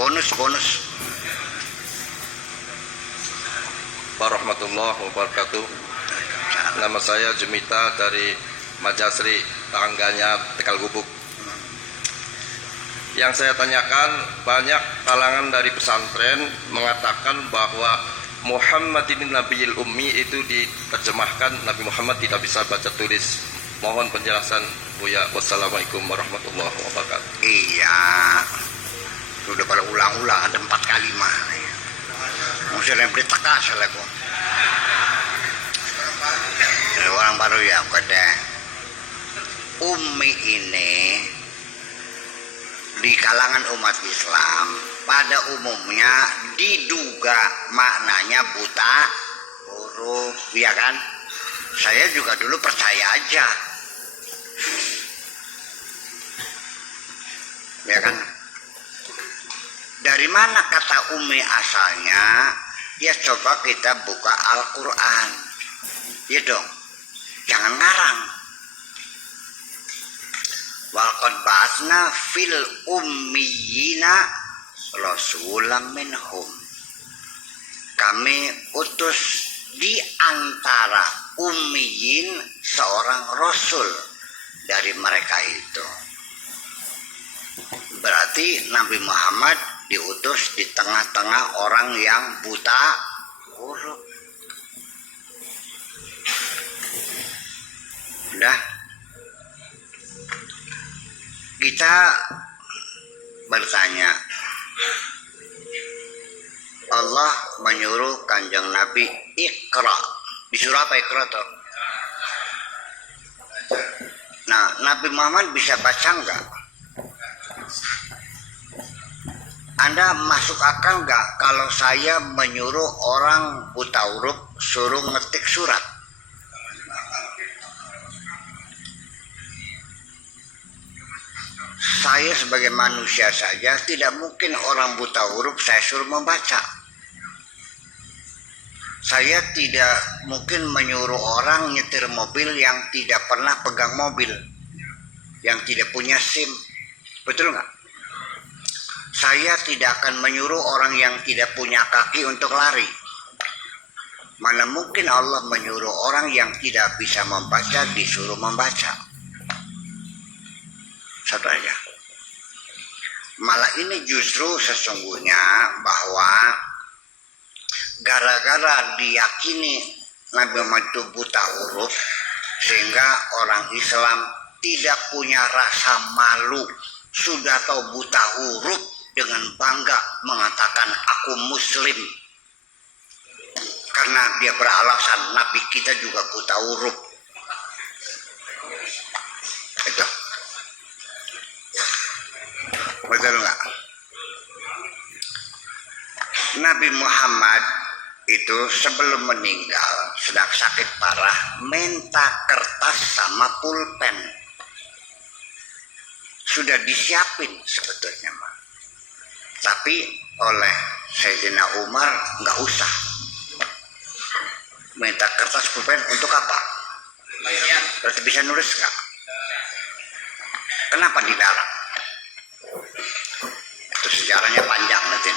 bonus. Warahmatullahi wabarakatuh. Nama saya Jemita dari Majasri, tangganya Tegal Gubuk. Yang saya tanyakan, banyak kalangan dari pesantren mengatakan bahwa Muhammad ini Nabiyul Ummi, itu diterjemahkan Nabi Muhammad tidak bisa baca tulis. Mohon penjelasan Buya. Wassalamualaikum warahmatullahi wabarakatuh. Iya, sudah pada ulang-ulang ada 4 kali mah. Maksudnya beri tekas lah kok. Orang baru ya kata Ummi ini di kalangan umat Islam pada umumnya diduga maknanya buta huruf, ya kan? Saya juga dulu percaya aja, ya kan? Dari mana kata Ummi asalnya? Ya coba kita buka Al-Quran, ya dong, jangan ngarang. Walqad ba'atsna fil ummiyina rasulam minhum. Kami utus di antara ummiyin seorang rasul dari mereka itu. Berarti Nabi Muhammad diutus di tengah-tengah orang yang buta huruf. Udah. Kita bertanya, Allah menyuruh Kanjeng Nabi Iqra. Disuruh apa Iqra toh? Nah, Nabi Muhammad bisa baca enggak? Anda masuk akal enggak kalau saya menyuruh orang buta huruf suruh ngetik surat? Saya sebagai manusia saja tidak mungkin orang buta huruf saya suruh membaca. Saya tidak mungkin menyuruh orang nyetir mobil yang tidak pernah pegang mobil, yang tidak punya SIM. Betul nggak? Saya tidak akan menyuruh orang yang tidak punya kaki untuk lari. Mana mungkin Allah menyuruh orang yang tidak bisa membaca disuruh membaca. Satu aja. Malah ini justru sesungguhnya bahwa gara-gara diyakini Nabi Muhammad itu buta huruf, sehingga orang Islam tidak punya rasa malu, sudah tahu buta huruf dengan bangga mengatakan aku muslim. Karena dia beralasan Nabi kita juga buta huruf. Itu. Betul nggak? Nabi Muhammad itu sebelum meninggal sedang sakit parah, minta kertas sama pulpen. Sudah disiapin sebetulnya, Mak. Tapi oleh Sayyidina Umar nggak usah. Minta kertas pulpen untuk apa? Berarti bisa nulis nggak? Kenapa dilarang? Itu sejarahnya panjang nanti.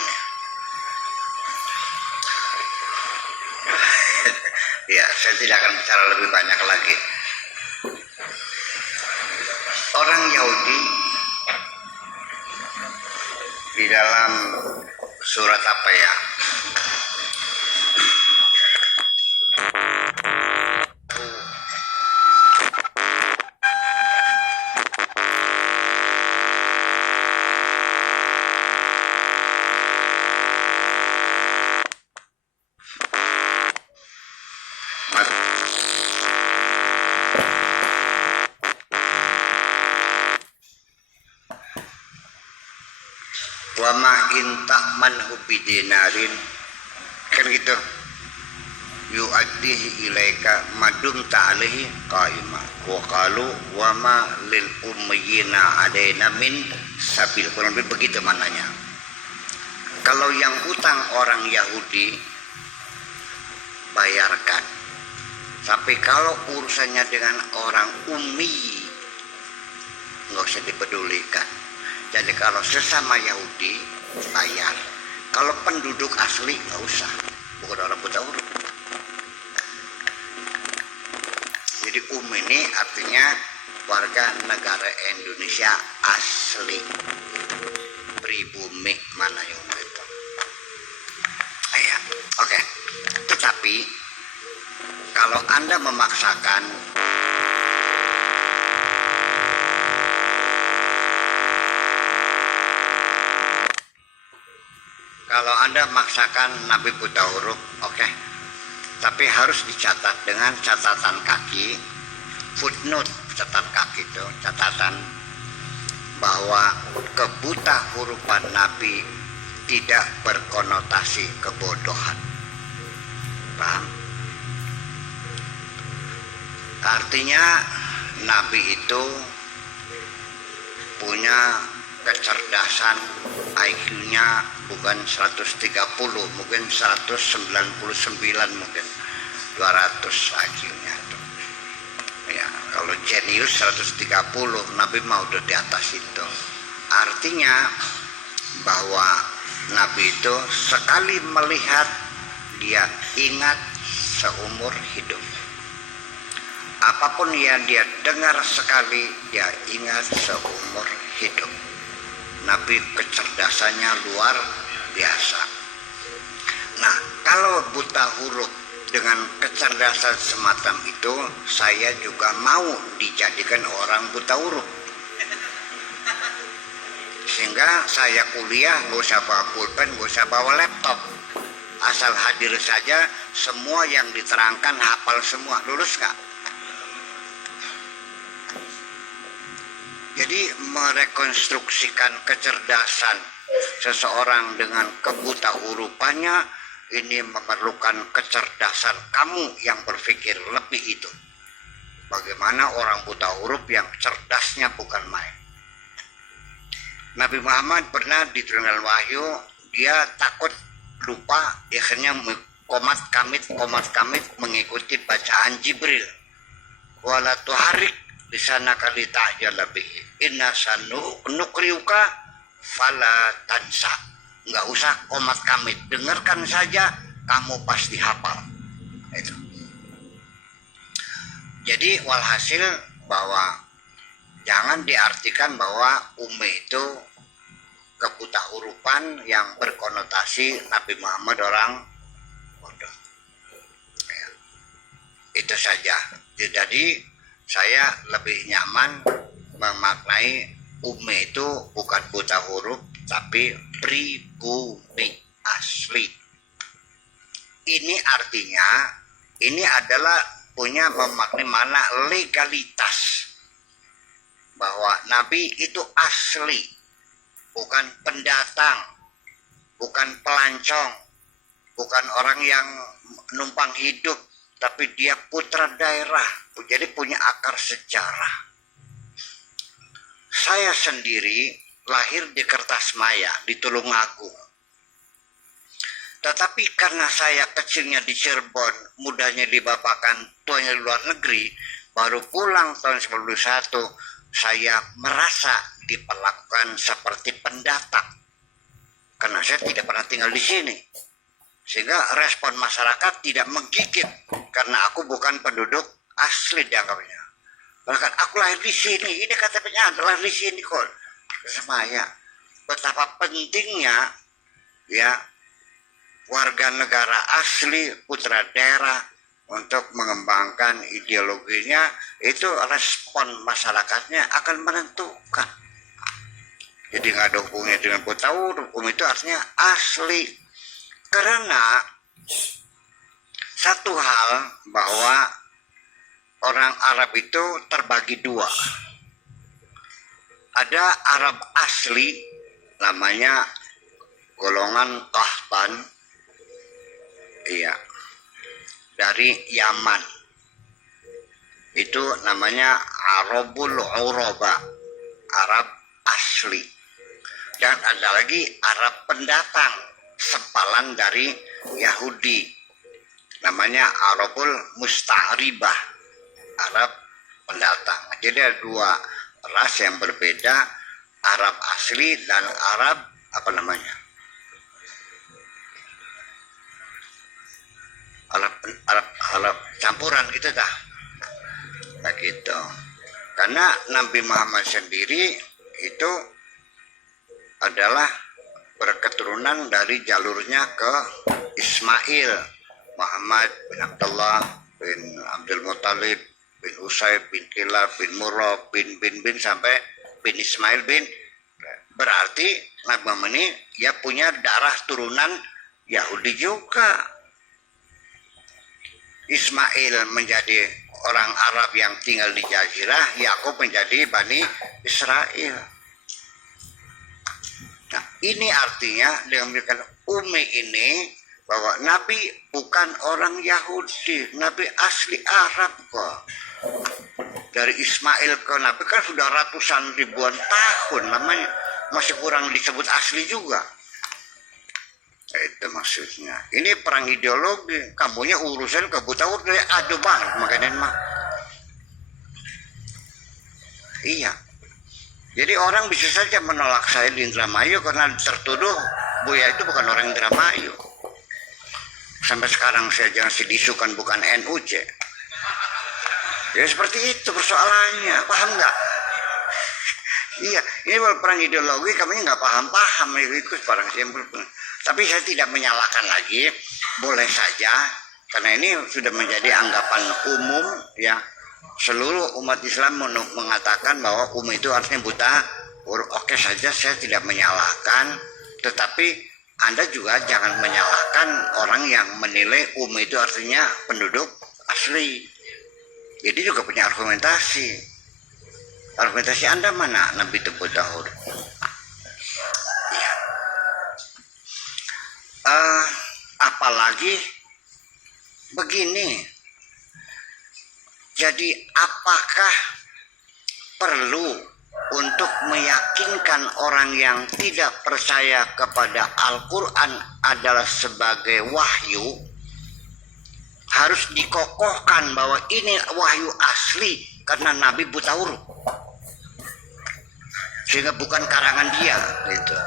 Ya, saya tidak akan bicara lebih banyak lagi. Orang Yahudi di dalam surat apa ya? Wa ma in ta'manhu bidinarin, kan gitu, yu'addihi ilaika madum ta'alihi qaima wa qalu wa ma lil ummiyina adaina min sabil. Kurang lebih begitu mananya. Kalau yang utang orang Yahudi bayarkan, tapi kalau urusannya dengan orang ummi nggak usah dipedulikan. Jadi kalau sesama Yahudi bayar. Kalau penduduk asli nggak usah, bukan orang buta huruf. Jadi ini artinya warga negara Indonesia asli, pribumi mana yang itu. Ya, oke. Tetapi kalau Anda memaksakan Nabi buta huruf, oke. Tapi harus dicatat dengan catatan kaki, footnote, catatan kaki itu, catatan bahwa kebuta hurufan Nabi tidak berkonotasi kebodohan. Paham? Artinya Nabi itu punya kecerdasan, IQ-nya bukan 130, mungkin 199, mungkin 200 IQ-nya itu. Ya, kalau jenius 130, Nabi mau udah di atas itu. Artinya bahwa Nabi itu sekali melihat dia ingat seumur hidup. Apapun yang dia dengar sekali dia ingat seumur hidup. Nabi kecerdasannya luar biasa. Nah, kalau buta huruf dengan kecerdasan semacam itu, saya juga mau dijadikan orang buta huruf. Sehingga saya kuliah gak usah bawa pulpen, gak usah bawa laptop. Asal hadir saja, semua yang diterangkan hafal semua. Lulus gak? Jadi merekonstruksikan kecerdasan seseorang dengan kebuta hurufannya ini memerlukan kecerdasan kamu yang berpikir lebih itu. Bagaimana orang buta huruf yang cerdasnya bukan main. Nabi Muhammad pernah diturunkan wahyu, dia takut lupa, akhirnya komat kamit mengikuti bacaan Jibril. Wala tuharik di sana kali ta'jal lebih. Inna nukriuka fala tansa. Nggak usah komat kamit, dengarkan saja, kamu pasti hafal. Itu. Jadi walhasil bahwa jangan diartikan bahwa Umi itu kebuta hurufan yang berkonotasi Nabi Muhammad orang bodoh. Ya. Itu saja. Jadi saya lebih nyaman memaknai Umi itu bukan buta huruf tapi pribumi asli. Ini artinya ini adalah punya memaknai mana legalitas bahwa Nabi itu asli, bukan pendatang, bukan pelancong, bukan orang yang numpang hidup, tapi dia putra daerah, jadi punya akar sejarah. Saya sendiri lahir di Kertasmaya, di Tulungagung. Tetapi karena saya kecilnya di Cirebon, mudanya di Babakan, tuanya di luar negeri, baru pulang tahun 91, saya merasa diperlakukan seperti pendatang. Karena saya tidak pernah tinggal di sini. Sehingga respon masyarakat tidak menggigit karena aku bukan penduduk asli dianggapnya. Bahkan aku lahir di sini, ini KTP-nya adalah di sini kok. Semaya. Betapa pentingnya ya warga negara asli putra daerah untuk mengembangkan ideologinya, itu respon masyarakatnya akan menentukan. Jadi nggak ada hubungannya dengan buta huruf, itu artinya asli. Karena satu hal bahwa orang Arab itu terbagi dua. Ada Arab asli, namanya golongan Qahtan, iya, dari Yaman. Itu namanya Arabul Uraba, Arab asli. Dan ada lagi Arab pendatang, sempalan dari Yahudi, namanya Arabul Musta'ribah, Arab pendatang. Jadi ada dua ras yang berbeda, Arab asli dan Arab apa namanya alat campuran gitu dah. Nah gitu. Karena Nabi Muhammad sendiri itu adalah berketurunan dari jalurnya ke Ismail, Muhammad bin Abdullah bin Abdul Muttalib bin Usaid bin Kilab bin Murrah bin sampai bin Ismail bin. Berarti Nabi Muhammad ini ya punya darah turunan Yahudi juga. Ismail menjadi orang Arab yang tinggal di Jazirah, Yakub menjadi Bani Israel. Nah, ini artinya dengan memberikan Umi ini bahwa Nabi bukan orang Yahudi, Nabi asli Arab kok. Dari Ismail ke Nabi kan sudah ratusan ribuan tahun, namanya masih kurang disebut asli juga. Itu maksudnya. Ini perang ideologi. Kamunya urusan kebutawur dari aduh banget makanya mah. Iya. Jadi orang bisa saja menolak saya di Indramayu karena tertuduh Buya itu bukan orang Indramayu. Sampai sekarang saya masih disukan bukan NUJ. Ya seperti itu persoalannya. Paham nggak? Iya. Ini perang ideologi kami nggak paham-paham itu barang siapa. Tapi saya tidak menyalahkan lagi, boleh saja, karena ini sudah menjadi anggapan umum ya. Seluruh umat Islam mengatakan bahwa itu artinya buta. Oke saja, saya tidak menyalahkan, tetapi Anda juga jangan menyalahkan orang yang menilai itu artinya penduduk asli. Jadi juga punya argumentasi. Argumentasi Anda mana? Nabi itu buta huruf. Apalagi begini, jadi apakah perlu untuk meyakinkan orang yang tidak percaya kepada Al-Quran adalah sebagai wahyu, harus dikokohkan bahwa ini wahyu asli karena Nabi buta huruf, sehingga bukan karangan dia gitu.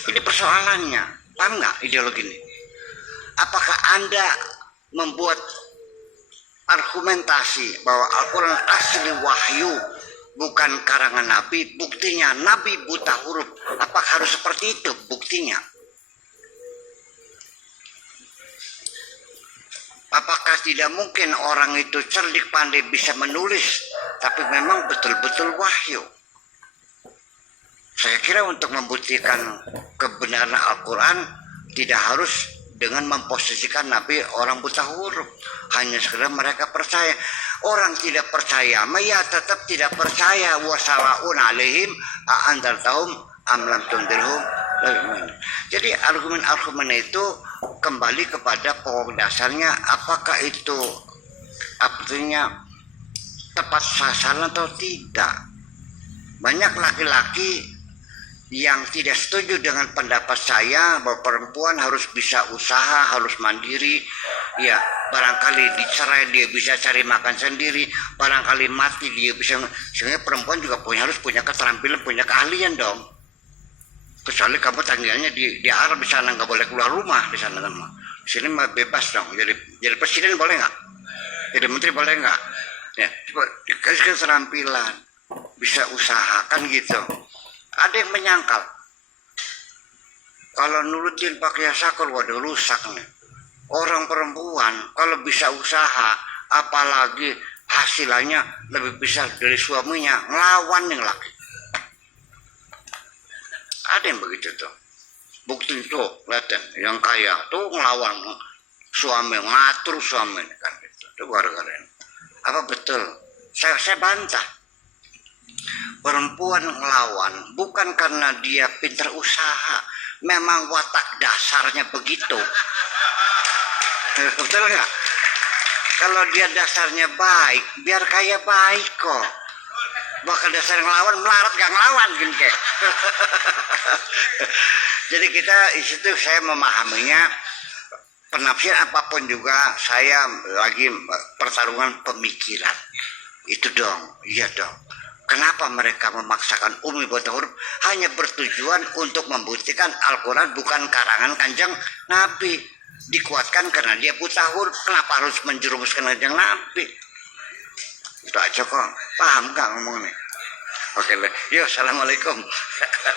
Ini persoalannya, paham nggak ideologi ini? Apakah Anda membuat argumentasi bahwa Al-Quran asli wahyu bukan karangan Nabi, buktinya Nabi buta huruf? Apakah harus seperti itu buktinya? Apakah tidak mungkin orang itu cerdik pandai bisa menulis, tapi memang betul-betul wahyu? Saya kira untuk membuktikan kebenaran Al-Quran tidak harus dengan memposisikan Nabi orang buta huruf. Hanya sekedar mereka percaya. Orang tidak percaya, ya tetap tidak percaya. Wassalaun alaihim a'andartahum amlam tundirhum. Jadi argumen-argumen itu kembali kepada pokok dasarnya. Apakah itu artinya tepat sasaran atau tidak? Banyak laki-laki yang tidak setuju dengan pendapat saya bahwa perempuan harus bisa usaha, harus mandiri. Ya, barangkali dicerai dia bisa cari makan sendiri, barangkali mati dia bisa. Sehingga perempuan juga harus punya keterampilan, punya keahlian dong. Kecuali kamu tanggalnya di Arab di sana nggak boleh keluar rumah di sana teman. Di sini mah bebas dong. Jadi presiden boleh nggak? Jadi menteri boleh nggak? Ya, dikasih keterampilan, bisa usahakan gitu. Ada yang menyangkal kalau nurutin pakai sakul, waduh rusak nih. Orang perempuan kalau bisa usaha, apalagi hasilnya lebih besar dari suaminya, ngelawan yang laki. Ada yang begitu tuh. Bukti tuh, lihatin, yang kaya tuh ngelawan suami, ngatur suami kan gitu. Itu gara-gara ini. Apa betul? Saya bantah. Perempuan ngelawan bukan karena dia pintar usaha, memang watak dasarnya begitu. Betul nggak? Kalau dia dasarnya baik, biar kaya baik kok. Bahkan dasar ngelawan, melarat gak ngelawan gini kayak. Jadi kita di situ saya memahaminya, penafsiran apapun juga saya lagi pertarungan pemikiran. Itu dong, iya dong. Kenapa mereka memaksakan Umi buta huruf? Hanya bertujuan untuk membuktikan Al-Quran bukan karangan Kanjeng Nabi. dikuatkan karena dia buta huruf. Kenapa harus menjerumuskan kanjeng Nabi? Itu aja kok. Paham nggak ngomongnya? Oke, yuk, assalamualaikum.